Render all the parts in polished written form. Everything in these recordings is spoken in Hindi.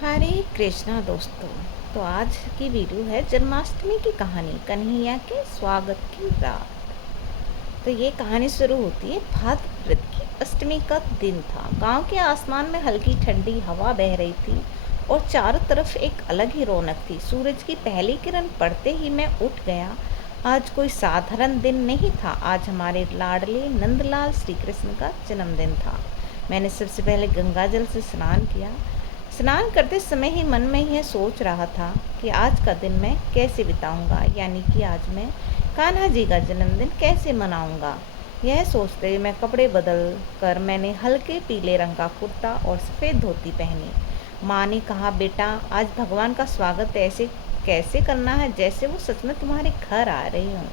हरे कृष्णा दोस्तों। तो आज की वीडियो है जन्माष्टमी की कहानी, कन्हैया के स्वागत की रात। तो ये कहानी शुरू होती है भाद्र व्रत की अष्टमी का दिन था। गांव के आसमान में हल्की ठंडी हवा बह रही थी और चारों तरफ एक अलग ही रौनक थी। सूरज की पहली किरण पड़ते ही मैं उठ गया। आज कोई साधारण दिन नहीं था। आज हमारे लाडले नंदलाल श्री कृष्ण का जन्मदिन था। मैंने सबसे पहले गंगा जल से स्नान किया। स्नान करते समय ही मन में यह सोच रहा था कि आज का दिन मैं कैसे बिताऊंगा, यानी कि आज मैं कान्हा जी का जन्मदिन कैसे मनाऊंगा। यह सोचते हुए मैं कपड़े बदल कर मैंने हल्के पीले रंग का कुर्ता और सफ़ेद धोती पहनी। माँ ने कहा, बेटा आज भगवान का स्वागत ऐसे कैसे करना है जैसे वो सच में तुम्हारे घर आ रही हूँ।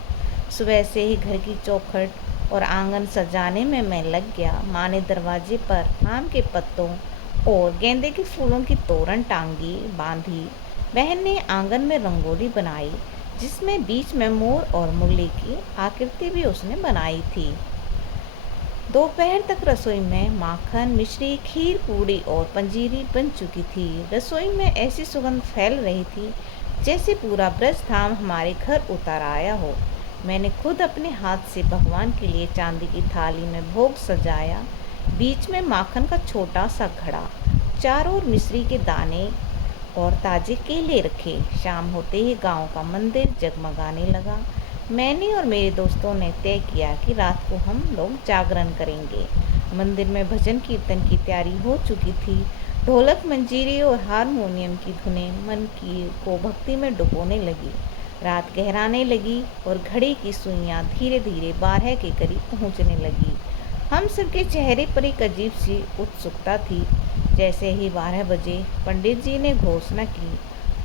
सुबह से ही घर की चौखट और आंगन सजाने में मैं लग गया। माँ ने दरवाजे पर आम के पत्तों और गेंदे के फूलों की तोरण टांगी बांधी। बहन ने आंगन में रंगोली बनाई जिसमें बीच में मोर और मुरली की आकृति भी उसने बनाई थी। दोपहर तक रसोई में माखन, मिश्री, खीर, पूड़ी और पंजीरी बन चुकी थी। रसोई में ऐसी सुगंध फैल रही थी जैसे पूरा ब्रज धाम हमारे घर उतर आया हो। मैंने खुद अपने हाथ से भगवान के लिए चांदी की थाली में भोग सजाया। बीच में माखन का छोटा सा घड़ा, चारों ओर मिश्री के दाने और ताजे केले रखे। शाम होते ही गांव का मंदिर जगमगाने लगा। मैंने और मेरे दोस्तों ने तय किया कि रात को हम लोग जागरण करेंगे। मंदिर में भजन कीर्तन की तैयारी हो चुकी थी। ढोलक, मंजीरे और हारमोनियम की धुनें मन की को भक्ति में डुबोने लगी। रात गहराने लगी और घड़ी की सुइयां धीरे धीरे 12 के करीब पहुंचने लगी। हम सबके चेहरे पर एक अजीब सी उत्सुकता थी। जैसे ही 12 बजे पंडित जी ने घोषणा की,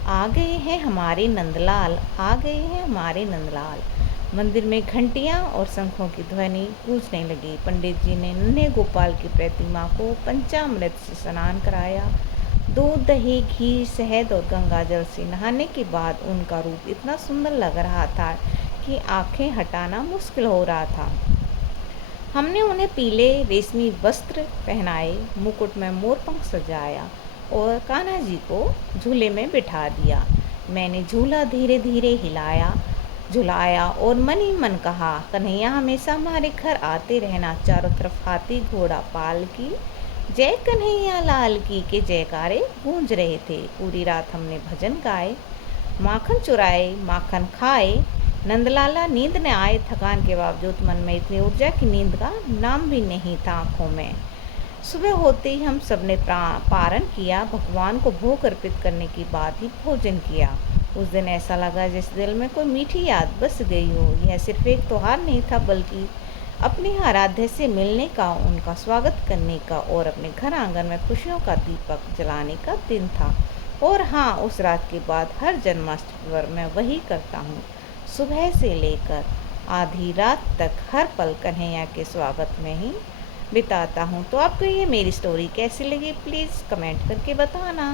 आ गए हैं हमारे नंदलाल, आ गए हैं हमारे नंदलाल। मंदिर में घंटियां और शंखों की ध्वनि गूंजने लगी। पंडित जी ने नन्हे गोपाल की प्रतिमा को पंचामृत से स्नान कराया। दूध, दही, घी, शहद और गंगा जल से नहाने के बाद उनका रूप इतना सुंदर लग रहा था कि आंखें हटाना मुश्किल हो रहा था। हमने उन्हें पीले रेशमी वस्त्र पहनाए, मुकुट में मोरपंख सजाया और कान्हा जी को झूले में बिठा दिया। मैंने झूला धीरे धीरे झुलाया और मन ही मन कहा, कन्हैया हमेशा हमारे घर आते रहना। चारों तरफ हाथी, घोड़ा, पालकी, जय कन्हैया लाल की के जयकारे गूंज रहे थे। पूरी रात हमने भजन गाए, माखन चुराए, माखन खाए। नंदलाला नींद न आए। थकान के बावजूद मन में इतनी ऊर्जा की नींद का नाम भी नहीं था आँखों में। सुबह होते ही हम सबने पारण किया। भगवान को भोग अर्पित करने के बाद ही भोजन किया। उस दिन ऐसा लगा जैसे दिल में कोई मीठी याद बस गई हो। यह सिर्फ एक त्योहार नहीं था, बल्कि अपने आराध्य से मिलने का, उनका स्वागत करने का और अपने घर आंगन में खुशियों का दीपक जलाने का दिन था। और हाँ, उस रात के बाद हर जन्माष्टमी पर मैं वही करता हूँ। सुबह से लेकर आधी रात तक हर पल कन्हैया के स्वागत में ही बिताता हूँ। तो आपको ये मेरी स्टोरी कैसी लगी, प्लीज़ कमेंट करके बताना।